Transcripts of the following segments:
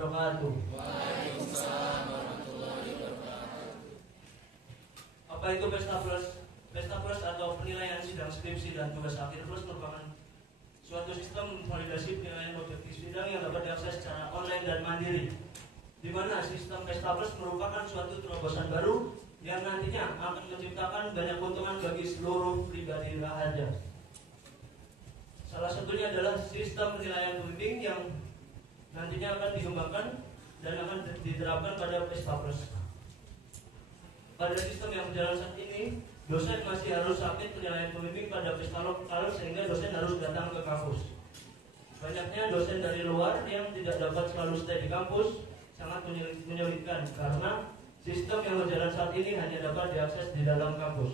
wabarakatuh. Waalaikumsalam warahmatullahi wabarakatuh. Apa itu Pesta Plus? Pesta Plus atau penilaian sidang skripsi dan tugas akhir plus merupakan suatu sistem validasi penilaian objektif sidang yang dapat diakses secara online dan mandiri, di mana sistem Pesta Plus merupakan suatu terobosan baru yang nantinya akan menciptakan banyak keuntungan bagi seluruh pribadi rahaja. Salah satunya adalah sistem penilaian pembimbing yang nantinya akan dikembangkan dan akan diterapkan pada Pesta Plus. Pada sistem yang berjalan saat ini, dosen masih harus submit penilaian pembimbing pada Pesta lokal sehingga dosen harus datang ke kampus. Banyaknya dosen dari luar yang tidak dapat selalu stay di kampus sangat menyulitkan karena sistem yang berjalan saat ini hanya dapat diakses di dalam kampus.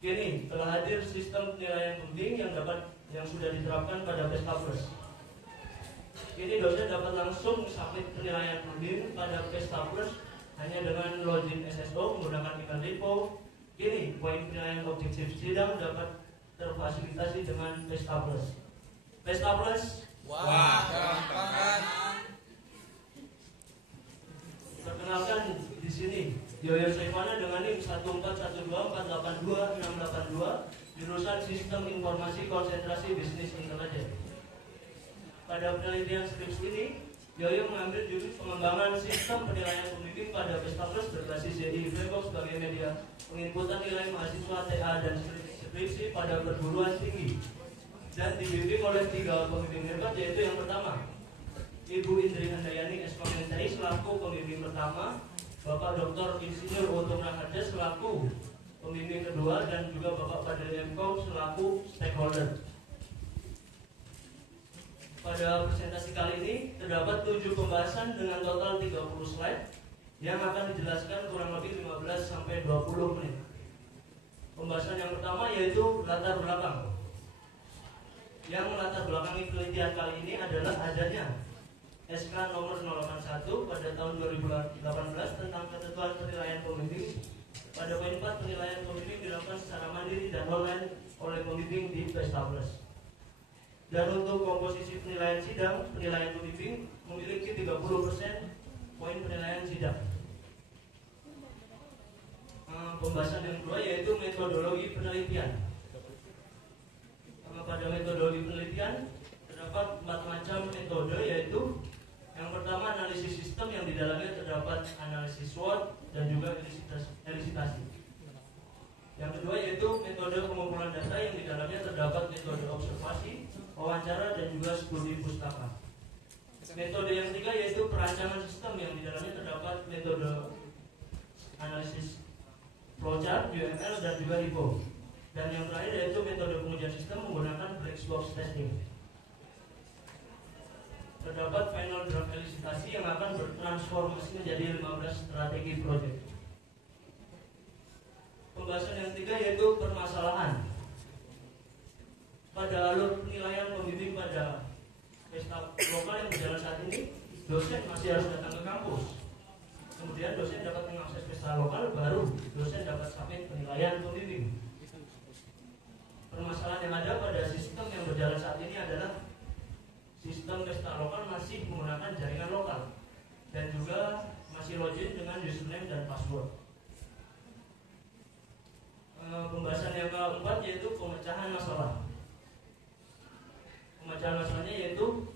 Kini telah hadir sistem penilaian pembimbing yang sudah diterapkan pada Pesta Plus. Kini dosen dapat langsung submit penilaian pembimbing pada Pesta Plus hanya dengan login SSO menggunakan email repo. Kini poin penilaian objektif sidang dapat terfasilitasi dengan Pesta Plus. Pesta Plus, wah, gampang kan? Perkenalkan di sini Yoyo Saifana dengan NIM 1412482 jurusan Sistem Informasi Konsentrasi Bisnis Intelijen. Pada penelitian skripsi ini, Yoyo mengambil judul pengembangan sistem penilaian pembimbing pada Pesta Plus berbasis JI Framework sebagai media penginputan nilai mahasiswa TA dan skripsi pada perguruan tinggi, dan dibimbing oleh 3 pembimbing hebat, yaitu yang pertama Ibu Indri Handayani SMMTI selaku pembimbing pertama, Bapak Dr. Insinyur Untung Raharja selaku pembimbing kedua, dan juga Bapak Fadil Mkom selaku stakeholder. Pada presentasi kali ini terdapat 7 pembahasan dengan total 30 slide yang akan dijelaskan kurang lebih 15-20 menit. Pembahasan yang pertama yaitu latar belakang. Yang melatar belakangi penelitian kali ini adalah adanya SK nomor 081 pada tahun 2018 tentang ketentuan penilaian pembimbing. Pada poin 4, penilaian pembimbing dilakukan secara mandiri dan online oleh pembimbing di Pesta Plus. Dan untuk komposisi penilaian sidang, penilaian pembimbing memiliki 30% poin penilaian sidang. Pembahasan yang kedua yaitu metodologi penelitian. Pada metodologi penelitian terdapat 4 macam metode, yaitu yang pertama analisis sistem yang di dalamnya terdapat analisis SWOT dan juga elisitasi. Yang kedua yaitu metode pengumpulan data yang di dalamnya terdapat metode observasi, wawancara, dan juga studi pustaka. Metode yang ketiga yaitu perancangan sistem yang di dalamnya terdapat metode analisis flowchart, UML, dan juga IPO. Dan yang terakhir yaitu metode pengujian sistem menggunakan black box testing. Terdapat final draft elisitasi yang akan bertransformasi menjadi 15 strategi proyek. Pembahasan yang ketiga yaitu permasalahan. Pada alur penilaian pembimbing pada pesta lokal yang berjalan saat ini, dosen masih harus datang ke kampus. Kemudian dosen dapat mengakses pesta lokal, baru dosen dapat submit penilaian pembimbing. Permasalahan yang ada pada sistem yang berjalan saat ini adalah sistem pesta lokal masih menggunakan jaringan lokal dan juga masih login dengan username dan password. Pembahasan yang keempat yaitu pemecahan masalah. Pemecahan masalahnya yaitu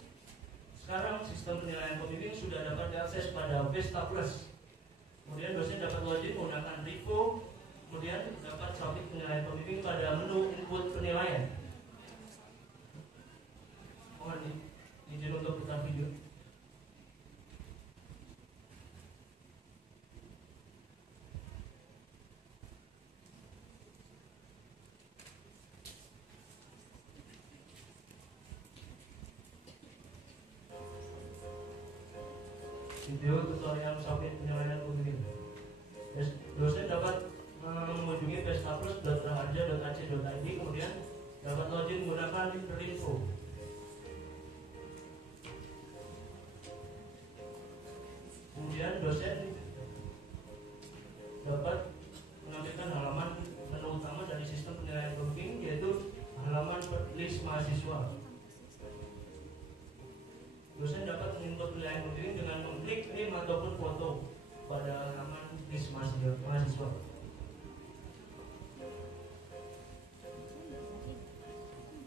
sekarang sistem penilaian pembimbing sudah dapat diakses pada Pesta Plus. Kemudian dosen dapat login menggunakan repo. Kemudian dapat submit penilaian pembimbing pada menu input penilaian. Mohon izin untuk putar video. Video tutorial submit penilaian pembimbing. Dosen dapat mengunjungi pestaplus.raharja.ac.id, kemudian dapat login menggunakan info. Kemudian dosen dapat menampilkan halaman menu utama dari sistem penilaian pembimbing, yaitu halaman list mahasiswa. pada halaman list mahasiswa.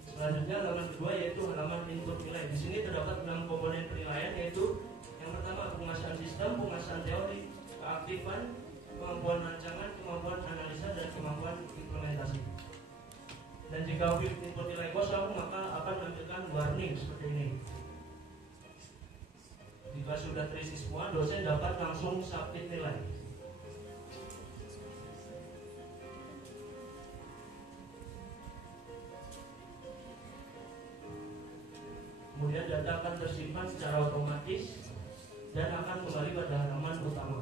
Selanjutnya halaman kedua yaitu halaman input nilai. Di sini terdapat 6 komponen penilaian, yaitu yang pertama penguasaan sistem, penguasaan teori, keaktifan, kemampuan rancangan, kemampuan analisa, dan kemampuan implementasi. Dan jika input nilai kosong maka akan menampilkan warning seperti ini. Jika sudah terisi semua, dosen dapat langsung submit nilai. Kemudian data akan tersimpan secara otomatis dan akan kembali pada halaman utama.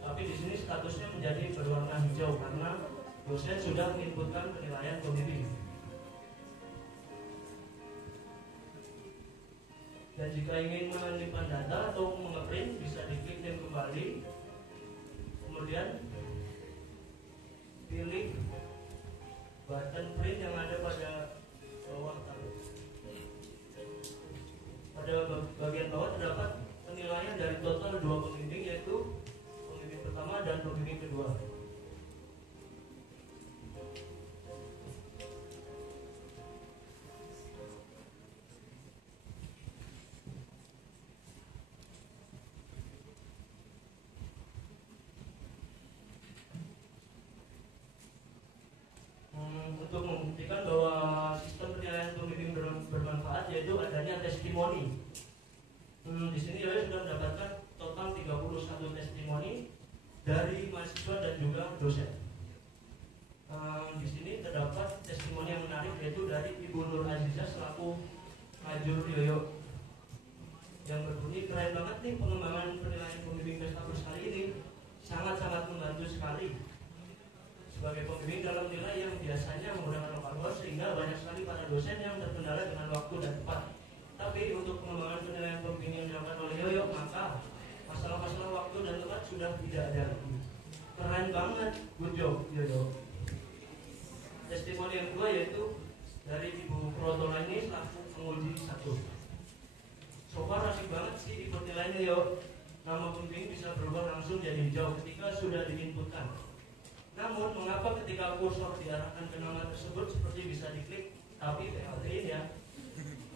Tapi di sini statusnya menjadi berwarna hijau karena dosen sudah menginputkan penilaian pembimbing. Dan jika ingin menyimpan data atau mengeprint, bisa diklik dan kembali. Kemudian pilih button print yang ada pada bawah tabel. Pada bagian bawah terdapat penilaian dari total 2 pembimbing, yaitu pembimbing pertama dan pembimbing kedua. Untuk membuktikan bahwa sistem penilaian pembimbing bermanfaat, yaitu adanya testimoni. Di sini saya sudah mendapatkan total 31 testimoni dari mahasiswa dan juga dosen. Di sini terdapat testimoni yang menarik, yaitu dari Ibu Nur Azizah selaku Majur Yoyo, yang berbunyi, keren banget nih pengembangan penilaian pembimbing Pestaplus kali ini, sangat-sangat membantu sekali sebagai pembimbing dalam nilai yang biasanya menggunakan lokal host, sehingga banyak sekali para dosen yang terkendala dengan waktu dan tempat. Tapi untuk pengembangan penilaian pembimbing yang dilakukan oleh Yoyo, maka masalah-masalah waktu dan tempat sudah tidak ada lagi. Keren banget, good job Yoyo. Testimoni yang kedua yaitu dari Ibu Protolani ini selaku penguji 1. So far asik banget sih input nilainya yo. Nama pembimbing bisa berubah langsung jadi hijau ketika sudah diinputkan. Namun, mengapa ketika kursor diarahkan ke nama tersebut seperti bisa diklik, tapi PLT ya?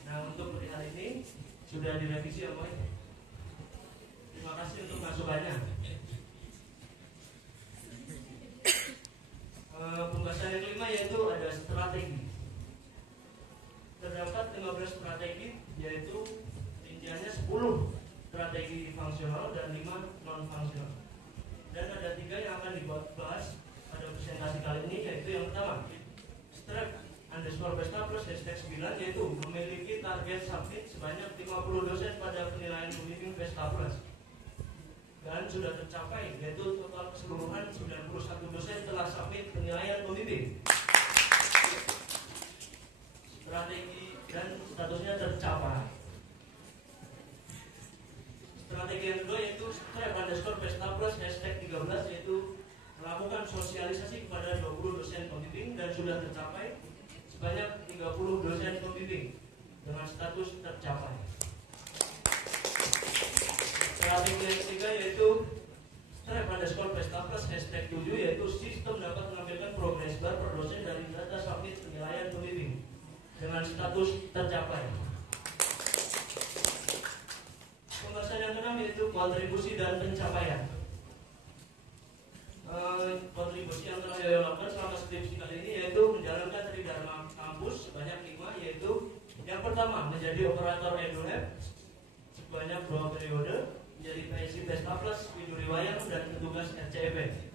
Nah, untuk perihal ini sudah direvisi ya, Boy. Terima kasih untuk masukannya. Pembahasan yang kelima yaitu ada strategi. Terdapat 15 strategi, yaitu rinciannya 10 strategi fungsional dan 5 non-fungsional. Dan ada 3 yang akan dibahas pada presentasi kali ini, yaitu yang pertama Strap_Pestaplus #9, yaitu memiliki target submit sebanyak 50 dosen pada penilaian pembimbing Pestaplus dan sudah tercapai, yaitu total keseluruhan 91 dosen telah submit penilaian pembimbing. Strategi dan statusnya tercapai. Strategi yang kedua yaitu Strap_Pestaplus #13, yaitu melakukan sosialisasi kepada 20 dosen pembimbing dan sudah tercapai sebanyak 30 dosen pembimbing dengan status tercapai. Strategi yang ketiga yaitu Strap_Pestaplus #7, yaitu sistem dapat menampilkan progress bar per dosen dari data submit penilaian pembimbing dengan status tercapai. Pembahasan yang keenam yaitu kontribusi dan pencapaian. Kontribusi yang telah Yoyo lakukan selama skripsi kali ini yaitu menjalankan Tridharma kampus sebanyak 5, yaitu yang pertama menjadi operator EduLab sebanyak 2 periode, menjadi PSI Pestaplus, Widuri Wayang, dan petugas RCEP.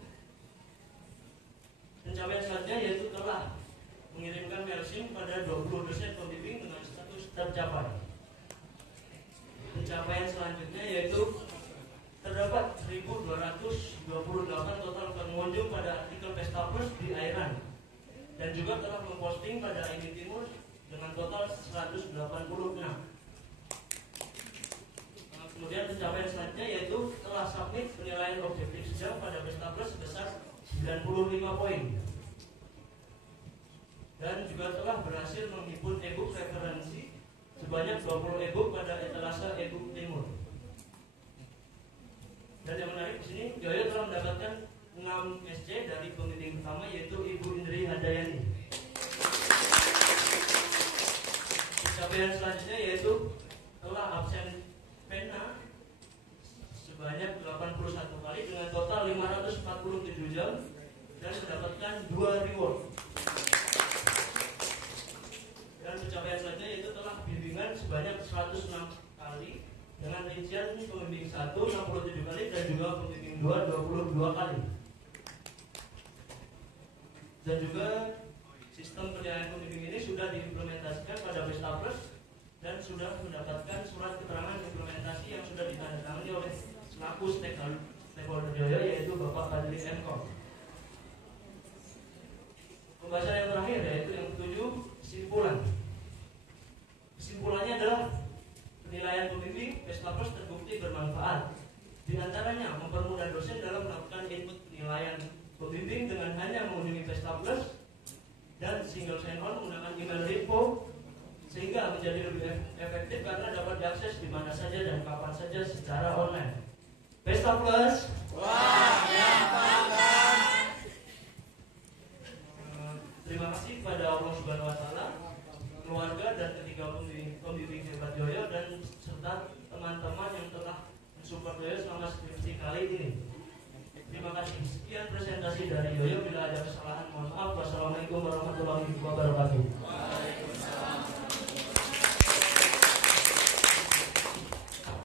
Pencapaian selanjutnya yaitu telah mengirimkan mailsim pada 20 dosen pembimbing dengan status tercapai. Pencapaian selanjutnya yaitu terdapat 1.228 total pengunjung pada artikel Pestaplus di Airan, dan juga telah memposting pada Ini Timur dengan total 186. Kemudian pencapaian selanjutnya yaitu telah submit penilaian objektif sidang pada Pestaplus sebesar 95 poin, dan juga telah berhasil menghimpun e-book referensi sebanyak 20 e-book pada etalase e-book Timur. 6 SC dari pembimbing pertama yaitu Ibu Indri Handayani. Pencapaian selanjutnya yaitu telah absen pena sebanyak 81 kali dengan total 547 jam dan mendapatkan 2 reward. Dan pencapaian selanjutnya yaitu telah bimbingan sebanyak 106 kali dengan rincian pembimbing 1 67 kali dan juga pembimbing 2 22 kali. Dan juga sistem penilaian pembimbing ini sudah diimplementasikan pada Besta Plus dan sudah mendapatkan surat keterangan implementasi yang sudah ditandatangani oleh selaku stakeholder Joyo yaitu Bapak Fadli Enkom. Pembahasan yang terakhir yaitu yang ketujuh, kesimpulan. Kesimpulannya adalah penilaian pembimbing Besta Plus terbukti bermanfaat. Di antaranya mempermudah dosen dalam melakukan input penilaian pembimbing dengan hanya mengunjungi Besta Plus dan single sign-on menggunakan email info sehingga menjadi lebih efektif karena dapat diakses di mana saja dan kapan saja secara online. Besta Plus, wah, yang bangga. Terima kasih kepada Allah Subhanahu Wa Taala, keluarga dan ketiga pembimbing hebat Joyo dan serta teman-teman yang telah mensupport Joyo selama skripsi kali ini. Terima kasih. Sekian presentasi dari Joyo. Bila ada kesalahan mohon maaf. Wassalamualaikum warahmatullahi wabarakatuh.